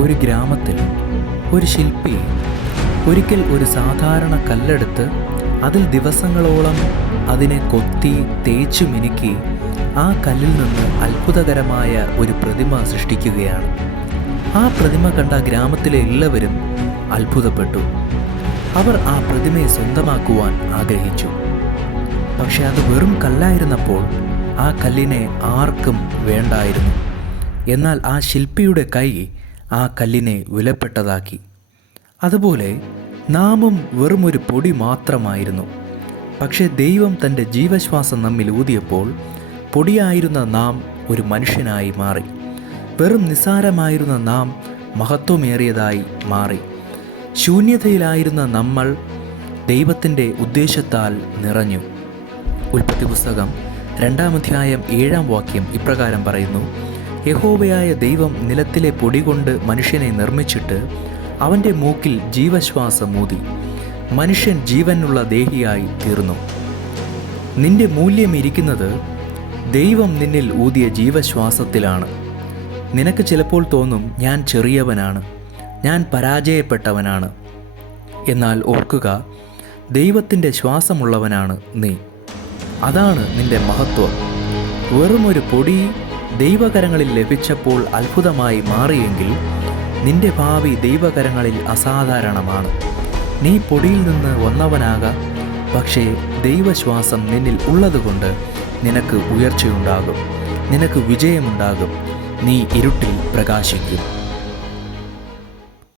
ഒരു ഗ്രാമത്തിൽ ഒരു ശില്പി ഒരിക്കൽ ഒരു സാധാരണ കല്ലെടുത്ത് അതിൽ ദിവസങ്ങളോളം അതിനെ കൊത്തി തേച്ചു മിനുക്കി ആ കല്ലിൽ നിന്ന് അത്ഭുതകരമായ ഒരു പ്രതിമ സൃഷ്ടിക്കുകയാണ്. ആ പ്രതിമ കണ്ട ഗ്രാമത്തിലെ എല്ലാവരും അത്ഭുതപ്പെട്ടു. അവർ ആ പ്രതിമയെ സ്വന്തമാക്കുവാൻ ആഗ്രഹിച്ചു. പക്ഷെ അത് വെറും കല്ലായിരുന്നപ്പോൾ ആ കല്ലിനെ ആർക്കും വേണ്ടായിരുന്നു. എന്നാൽ ആ ശില്പിയുടെ കൈ ആ കല്ലിനെ വിലപ്പെട്ടതാക്കി. അതുപോലെ നാമും വെറുമൊരു പൊടി മാത്രമായിരുന്നു. പക്ഷേ ദൈവം തൻ്റെ ജീവശ്വാസം നമ്മിൽ ഊതിയപ്പോൾ പൊടിയായിരുന്ന നാം ഒരു മനുഷ്യനായി മാറി. വെറും നിസ്സാരമായിരുന്ന നാം മഹത്വമേറിയതായി മാറി. ശൂന്യതയിലായിരുന്ന നമ്മൾ ദൈവത്തിൻ്റെ ഉദ്ദേശത്താൽ നിറഞ്ഞു. ഉൽപ്പത്തി പുസ്തകം 2-ാം അധ്യായം 7-ാം വാക്യം ഇപ്രകാരം പറയുന്നു: യഹോവയായ ദൈവം നിലത്തിലെ പൊടി കൊണ്ട് മനുഷ്യനെ നിർമ്മിച്ചിട്ട് അവൻ്റെ മൂക്കിൽ ജീവശ്വാസം ഊതി. മനുഷ്യൻ ജീവനുള്ള ദേഹിയായി തീർന്നു. നിന്റെ മൂല്യം ഇരിക്കുന്നത് ദൈവം നിന്നിൽ ഊതിയ ജീവശ്വാസത്തിലാണ്. നിനക്ക് ചിലപ്പോൾ തോന്നും, ഞാൻ ചെറിയവനാണ്, ഞാൻ പരാജയപ്പെട്ടവനാണ്. എന്നാൽ ഓർക്കുക, ദൈവത്തിൻ്റെ ശ്വാസമുള്ളവനാണ് നീ. അതാണ് നിന്റെ മഹത്വം. വെറുമൊരു പൊടി ദൈവകരങ്ങളിൽ ലഭിച്ചപ്പോൾ അത്ഭുതമായി മാറിയെങ്കിൽ നിന്റെ ഭാവി ദൈവകരങ്ങളിൽ അസാധാരണമാണ്. നീ പൊടിയിൽ നിന്ന് വന്നവനാകാം, പക്ഷേ ദൈവശ്വാസം നിന്നിൽ ഉള്ളതുകൊണ്ട് നിനക്ക് ഉയർച്ചയുണ്ടാകും, നിനക്ക് വിജയമുണ്ടാകും, നീ ഇരുട്ടിൽ പ്രകാശിക്കും.